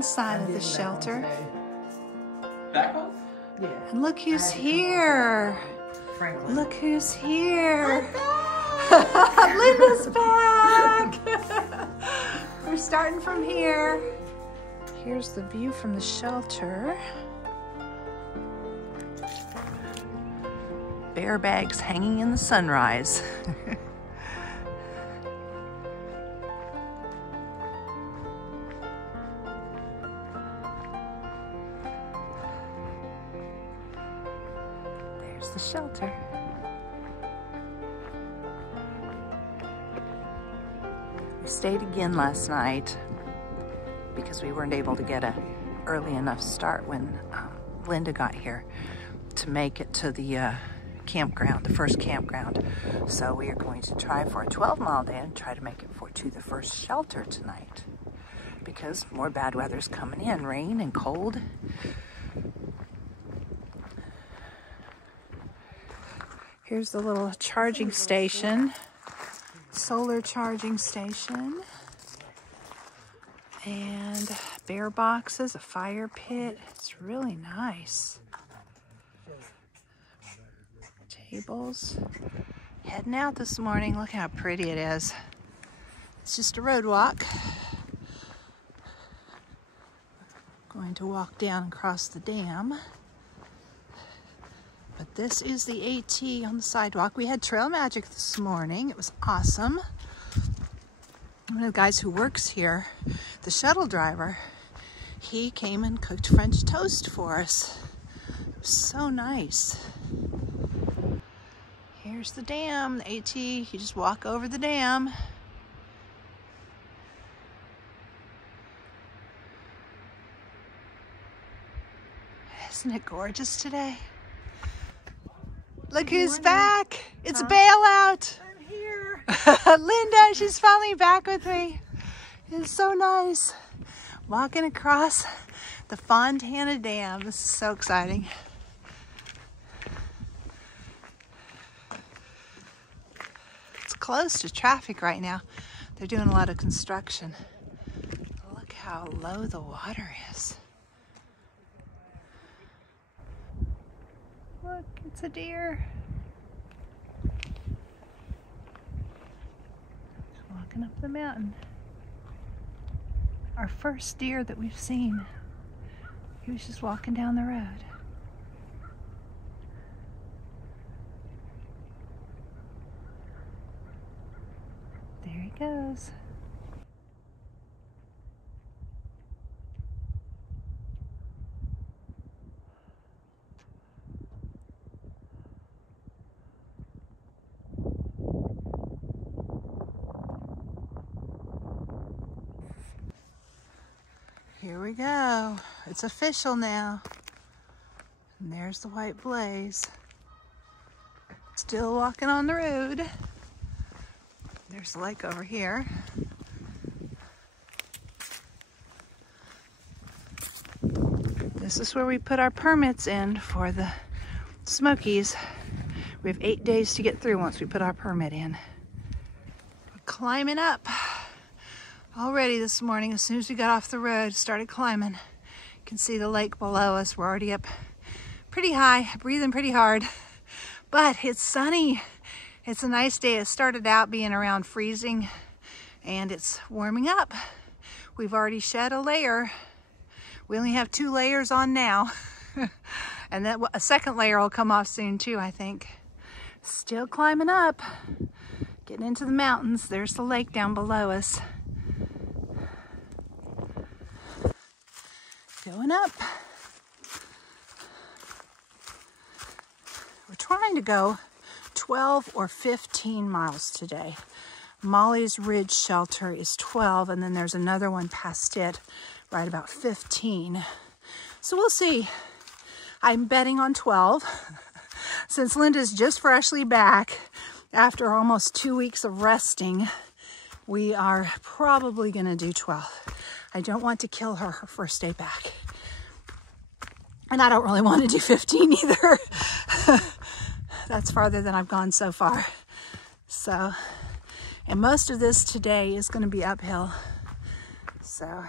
inside of the shelter. Back home? Yeah. And look who's here. Franklin. Look who's here. Linda's back. We're starting from here. Here's the view from the shelter. Bear bags hanging in the sunrise. There's the shelter. We stayed again last night because we weren't able to get an early enough start when Linda got here to make it to the campground, the first campground. So we are going to try for a 12-mile day and try to make it to the first shelter tonight because more bad weather's coming in, rain and cold. Here's the little charging station, solar charging station, and bear boxes, a fire pit. It's really nice. Tables. Heading out this morning. Look how pretty it is. It's just a road walk. Going to walk down across the dam. But this is the AT on the sidewalk. We had trail magic this morning. It was awesome. One of the guys who works here, the shuttle driver, he came and cooked French toast for us. It was so nice. Here's the dam, the AT. You just walk over the dam. Isn't it gorgeous today? Look who's back. It's bailout. I'm here. Linda, she's finally back with me. It's so nice. Walking across the Fontana Dam. This is so exciting. It's close to traffic right now. They're doing a lot of construction. Look how low the water is. Look, it's a deer. Walking up the mountain. Our first deer that we've seen. He was just walking down the road. There he goes. Here we go. It's official now. And there's the white blaze. Still walking on the road. There's the lake over here. This is where we put our permits in for the Smokies. We have 8 days to get through once we put our permit in. We're climbing up. Already this morning, as soon as we got off the road, started climbing. You can see the lake below us. We're already up pretty high, breathing pretty hard, but it's sunny. It's a nice day. It started out being around freezing and it's warming up. We've already shed a layer. We only have 2 layers on now. And then a second layer will come off soon too, I think. Still climbing up, getting into the mountains. There's the lake down below us. Going up. We're trying to go 12 or 15 miles today. Molly's Ridge Shelter is 12, and then there's another one past it, right about 15. So we'll see. I'm betting on 12. Since Linda's just freshly back after almost 2 weeks of resting, we are probably gonna do 12. I don't want to kill her first day back. And I don't really want to do 15 either. That's farther than I've gone so far. So, and most of this today is going to be uphill. So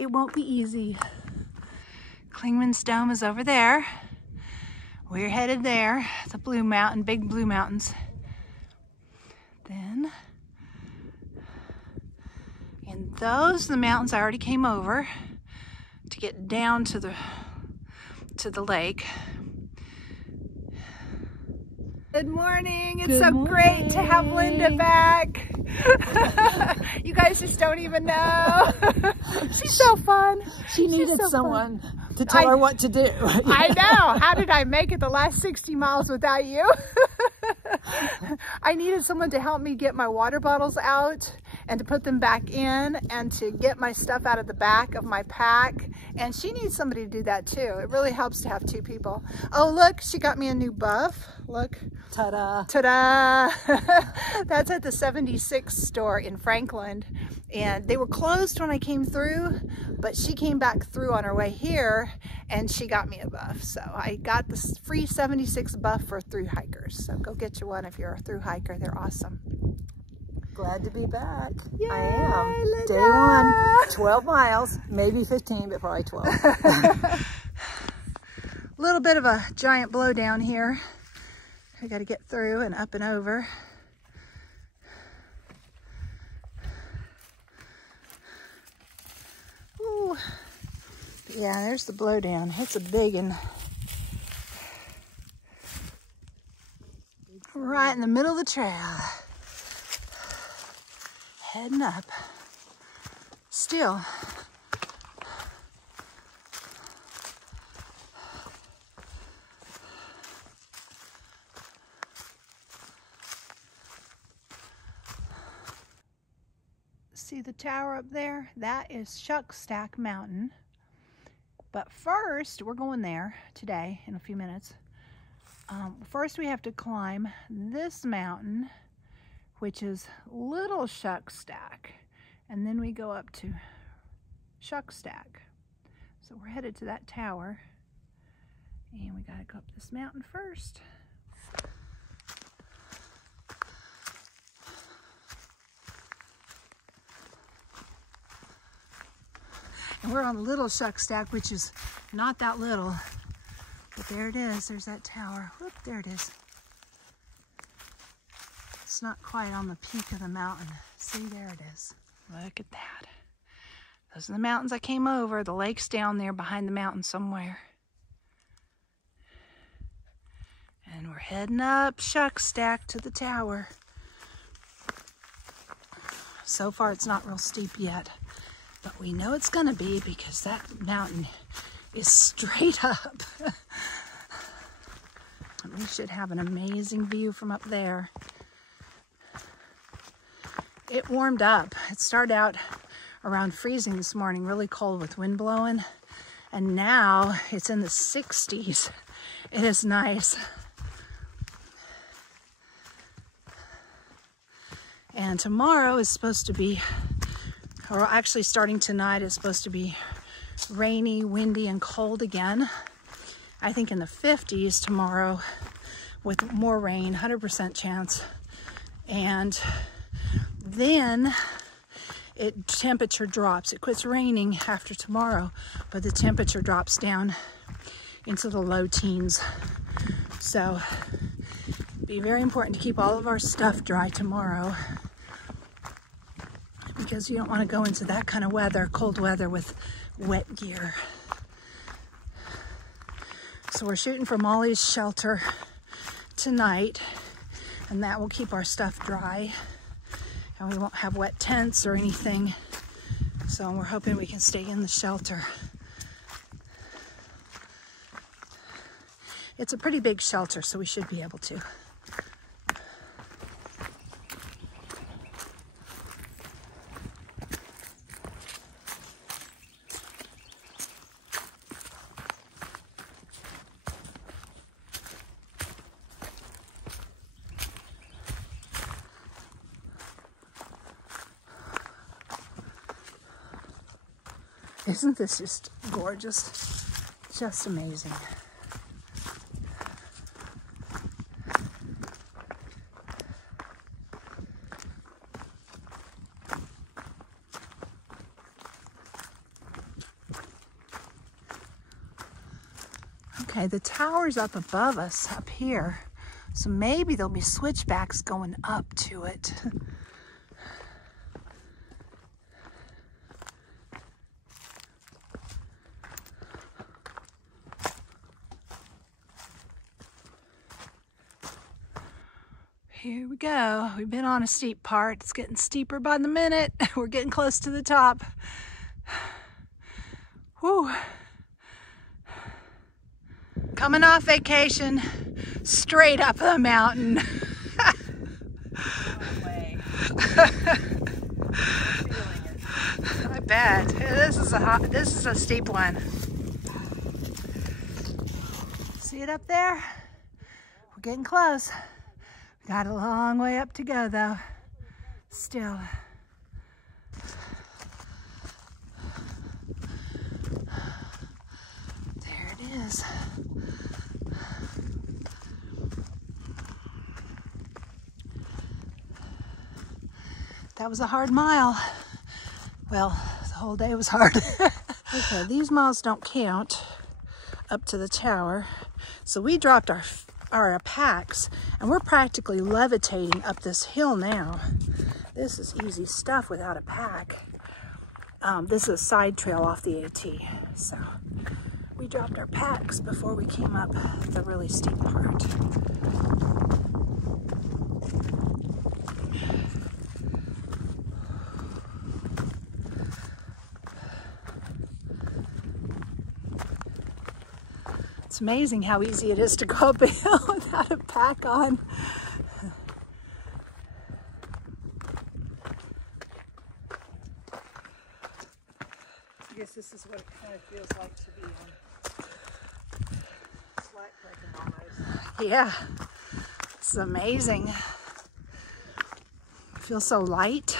It won't be easy. Clingman's Dome is over there. We're headed there, the Blue Mountain, big Blue Mountains. Then, and those are the mountains I already came over to get down to the lake. Good morning. It's so great to have Linda back. You guys just don't even know. She's so fun. She needed someone to tell her what to do. I know. How did I make it the last 60 miles without you? I needed someone to help me get my water bottles out and to put them back in and to get my stuff out of the back of my pack. And she needs somebody to do that too. It really helps to have two people. Oh, look, she got me a new buff. Look. Ta-da. Ta-da. That's at the 76 store in Franklin. And they were closed when I came through, but she came back through on her way here and she got me a buff. So I got this free 76 buff for thru hikers. So go get you one if you're a thru hiker. They're awesome. Glad to be back. Yay, I am. Linda. Day one, 12 miles, maybe 15, but probably 12. A little bit of a giant blowdown here. I got to get through and up and over. Ooh. Yeah, there's the blowdown. It's a big one. Right in the middle of the trail. Heading up. Still. See the tower up there? That is Shuckstack Mountain. But first, we're going there today in a few minutes. First we have to climb this mountain, which is Little Shuckstack. And then we go up to Shuckstack. So we're headed to that tower. And we gotta go up this mountain first. And we're on Little Shuckstack, which is not that little. But there it is, there's that tower. Whoop, there it is. It's not quite on the peak of the mountain. See, there it is. Look at that. Those are the mountains I came over. The lake's down there behind the mountain somewhere. And we're heading up Shuckstack to the tower. So far it's not real steep yet, but we know it's gonna be because that mountain is straight up. And we should have an amazing view from up there. It warmed up. It started out around freezing this morning, really cold with wind blowing. And now it's in the 60s. It is nice. And tomorrow is supposed to be, or actually starting tonight, is supposed to be rainy, windy, and cold again. I think in the 50s tomorrow with more rain, 100% chance. And then temperature drops. It quits raining after tomorrow, but the temperature drops down into the low teens. So be very important to keep all of our stuff dry tomorrow, because you don't want to go into that kind of weather, cold weather, with wet gear. So we're shooting for Molly's shelter tonight, and that will keep our stuff dry, and we won't have wet tents or anything. So we're hoping we can stay in the shelter. It's a pretty big shelter, so we should be able to. Isn't this just gorgeous? Just amazing. Okay, the tower's up above us, up here. So maybe there'll be switchbacks going up to it. Here we go. We've been on a steep part. It's getting steeper by the minute. We're getting close to the top. Whew. Coming off vacation, straight up the mountain. I bet. This is a steep one. See it up there? We're getting close. We got a long way up to go though. Still. There it is. That was a hard mile. Well, the whole day was hard. Okay, these miles don't count up to the tower. So we dropped our packs and we're practically levitating up this hill now. This is easy stuff without a pack. This is a side trail off the AT. So we dropped our packs before we came up the really steep part. It's amazing how easy it is to go up a hill without a pack on. I guess this is what it kind of feels like to be on slack trekking almost. Yeah, it's amazing. I feel so light.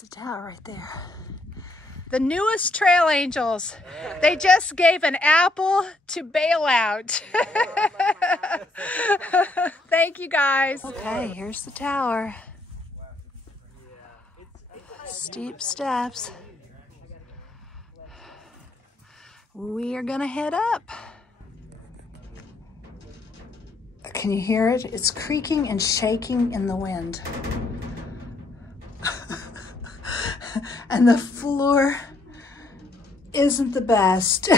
The tower right there. The newest trail angels. They just gave an apple to bailout. Thank you guys. Okay, here's the tower. Steep steps. We are gonna head up. Can you hear it? It's creaking and shaking in the wind. And the floor isn't the best.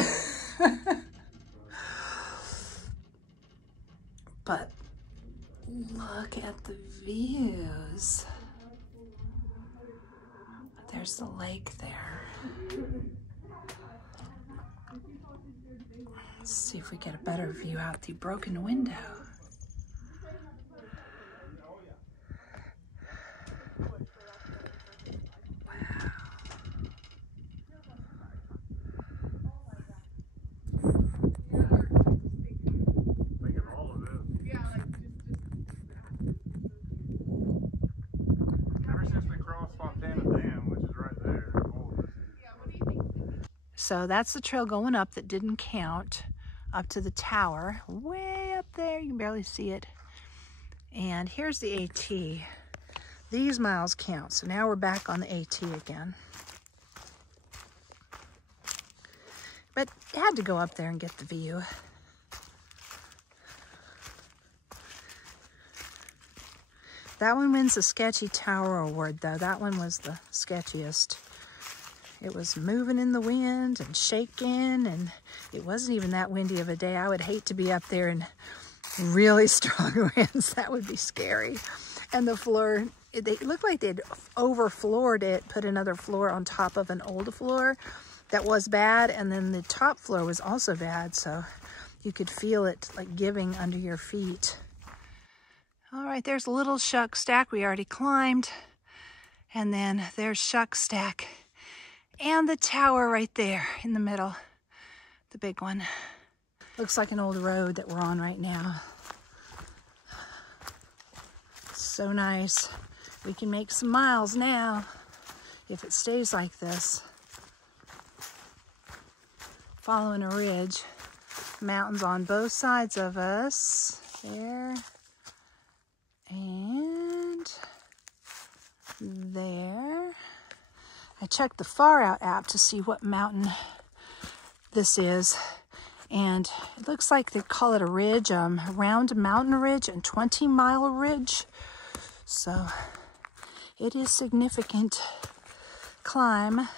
But look at the views. There's the lake there. Let's see if we get a better view out the broken window. So that's the trail going up that didn't count up to the tower. Way up there, you can barely see it. And here's the AT. These miles count, so now we're back on the AT again. But you had to go up there and get the view. That one wins the Sketchy Tower Award though. That one was the sketchiest. It was moving in the wind and shaking, and it wasn't even that windy of a day. I would hate to be up there in really strong winds. That would be scary. And the floor, it looked like they'd over-floored it, put another floor on top of an old floor that was bad, and then the top floor was also bad, so you could feel it like giving under your feet. All right, there's Little Shuck Stack we already climbed, and then there's Shuck Stack. And the tower right there in the middle, the big one. Looks like an old road that we're on right now. So nice. We can make some miles now if it stays like this. Following a ridge. Mountains on both sides of us. There. And there. I checked the Far Out app to see what mountain this is. And it looks like they call it a ridge, Round Mountain Ridge and 20-mile ridge. So it is significant climb.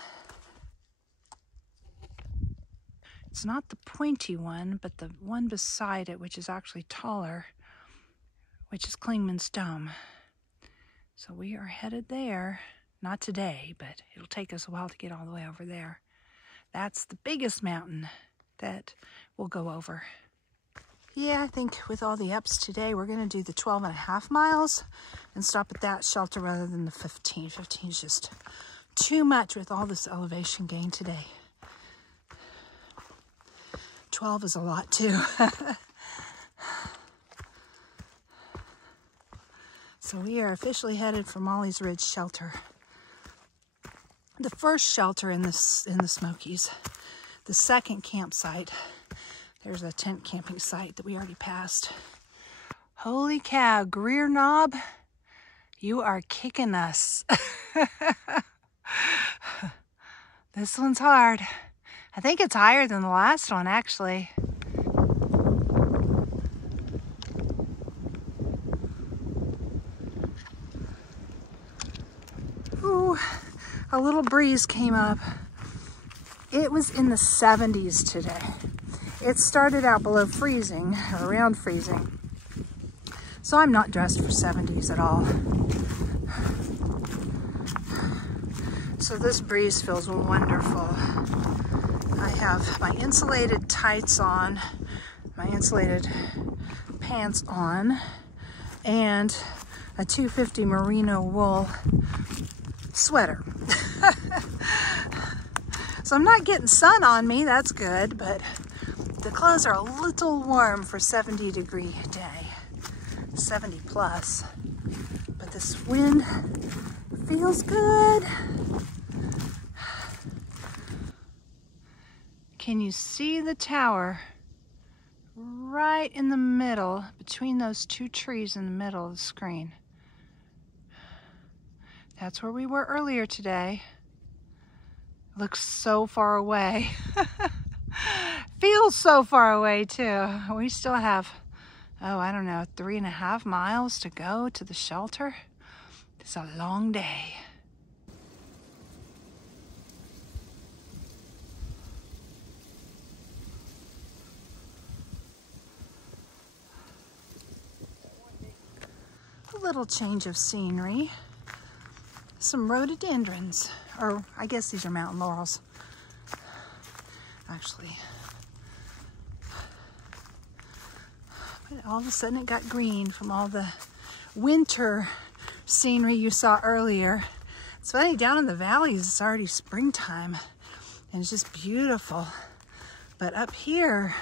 It's not the pointy one, but the one beside it, which is actually taller, which is Clingman's Dome. So we are headed there. Not today, but it'll take us a while to get all the way over there. That's the biggest mountain that we'll go over. Yeah, I think with all the ups today, we're going to do the 12.5 miles and stop at that shelter rather than the 15. 15 is just too much with all this elevation gain today. 12 is a lot too. So we are officially headed for Molly's Ridge Shelter. The first shelter in the Smokies. The second campsite. There's a tent camping site that we already passed. Holy cow, Greer Knob, you are kicking us. This one's hard. I think it's higher than the last one, actually. Ooh, a little breeze came up. It was in the 70s today. It started out below freezing, or around freezing. So I'm not dressed for 70s at all. So this breeze feels wonderful. I have my insulated tights on, my insulated pants on, and a 250 merino wool sweater. So I'm not getting sun on me, that's good, but the clothes are a little warm for 70-degree day, 70 plus. But this wind feels good. Can you see the tower right in the middle, between those two trees in the middle of the screen? That's where we were earlier today. Looks so far away. Feels so far away too. We still have, oh, I don't know, 3.5 miles to go to the shelter. It's a long day. A little change of scenery. Some rhododendrons, or I guess these are mountain laurels, actually. But all of a sudden it got green from all the winter scenery you saw earlier. It's funny, down in the valleys it's already springtime and it's just beautiful. But up here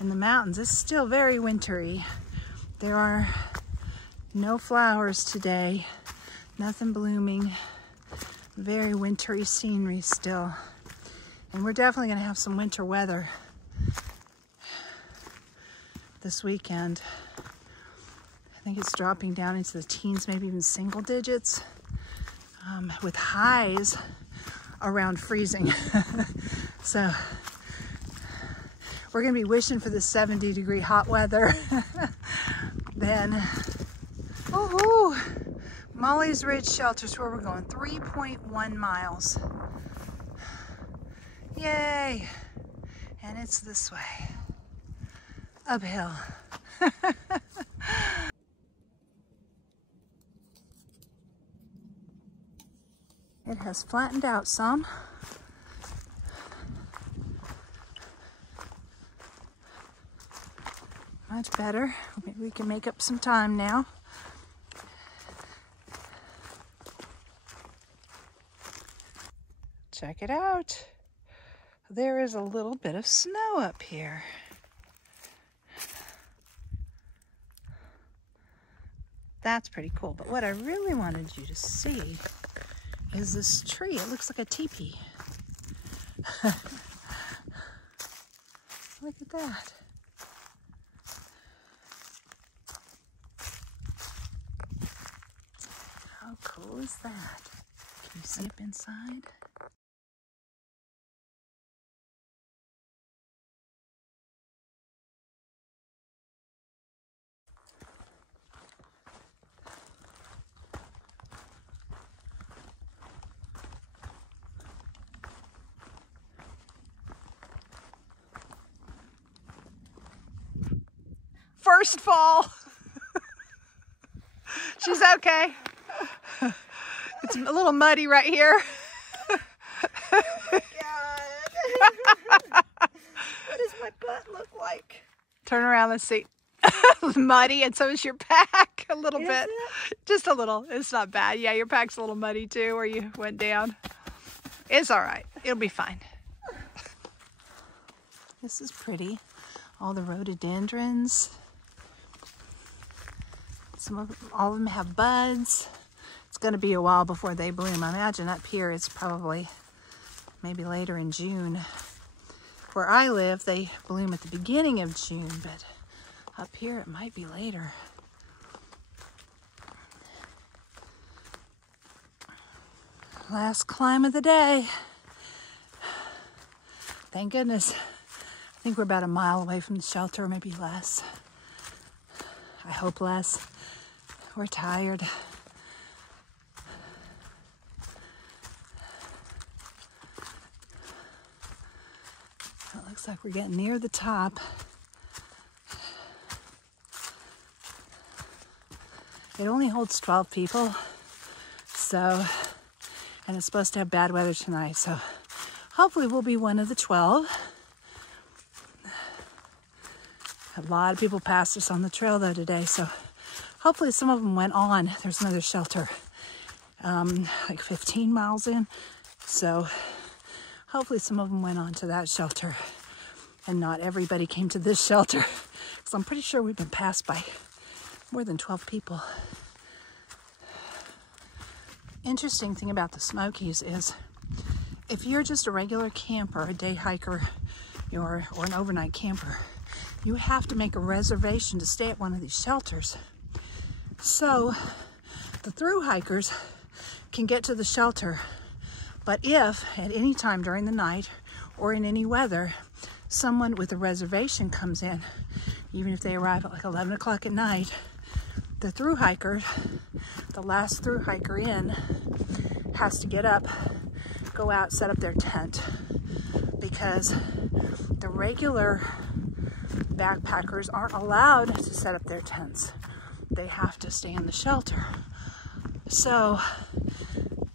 in the mountains it's still very wintry. There are no flowers today. Nothing blooming, very wintry scenery still. And we're definitely gonna have some winter weather this weekend. I think it's dropping down into the teens, maybe even single digits, with highs around freezing. So we're gonna be wishing for the 70-degree hot weather. Then, oh, Molly's Ridge Shelter's where we're going, 3.1 miles. Yay! And it's this way, uphill. It has flattened out some. Much better. Maybe we can make up some time now. Check it out. There is a little bit of snow up here. That's pretty cool. But what I really wanted you to see is this tree. It looks like a teepee. Look at that. is that? Can you see up inside? First fall. She's okay. It's a little muddy right here. Oh my God. What does my butt look like? Turn around, let's see. Muddy, and so is your pack a little bit. Just a little. It's not bad. Yeah, your pack's a little muddy too where you went down. It's all right. It'll be fine. This is pretty. All the rhododendrons. All of them have buds. It's going to be a while before they bloom. I imagine up here it's probably maybe later in June. Where I live, they bloom at the beginning of June, but up here it might be later. Last climb of the day. Thank goodness. I think we're about a mile away from the shelter, maybe less. I hope less. We're tired. It looks like we're getting near the top. It only holds 12 people, so, and it's supposed to have bad weather tonight, so hopefully we'll be one of the 12. A lot of people passed us on the trail though today, so hopefully some of them went on. There's another shelter like 15 miles in, so hopefully some of them went on to that shelter and not everybody came to this shelter, because I'm pretty sure we've been passed by more than 12 people. Interesting thing about the Smokies is if you're just a regular camper, a day hiker, or an overnight camper, you have to make a reservation to stay at one of these shelters. So the thru hikers can get to the shelter, but if at any time during the night or in any weather, someone with a reservation comes in, even if they arrive at like 11 o'clock at night, the thru hiker, the last thru hiker in, has to get up, go out, set up their tent, because the regular backpackers aren't allowed to set up their tents. They have to stay in the shelter. So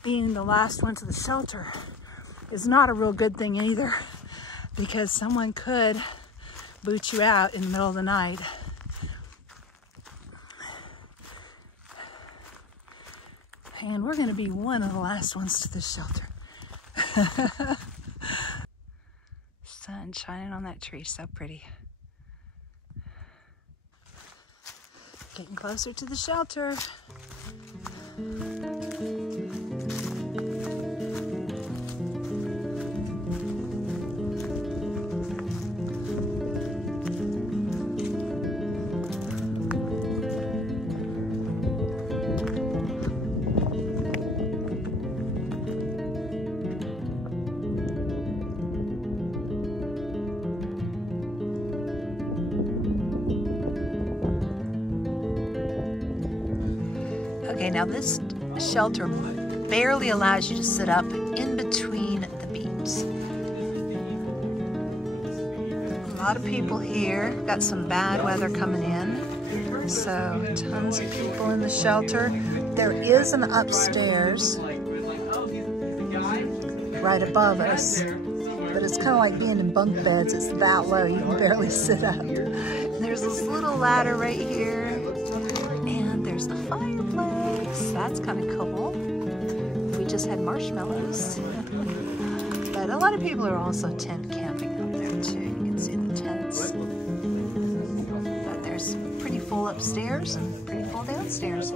being the last one to the shelter is not a real good thing either, because someone could boot you out in the middle of the night. And we're going to be one of the last ones to the shelter. Sun shining on that tree, so pretty. Getting closer to the shelter. Okay, now this shelter barely allows you to sit up in between the beams. A lot of people here. Got some bad weather coming in, so tons of people in the shelter. There is an upstairs right above us, but it's kind of like being in bunk beds. It's that low, you can barely sit up. And there's this little ladder right here, and there's the fireplace. That's kind of cool. We just had marshmallows. But a lot of people are also tent camping out there too. You can see the tents. But there's pretty full upstairs and pretty full downstairs.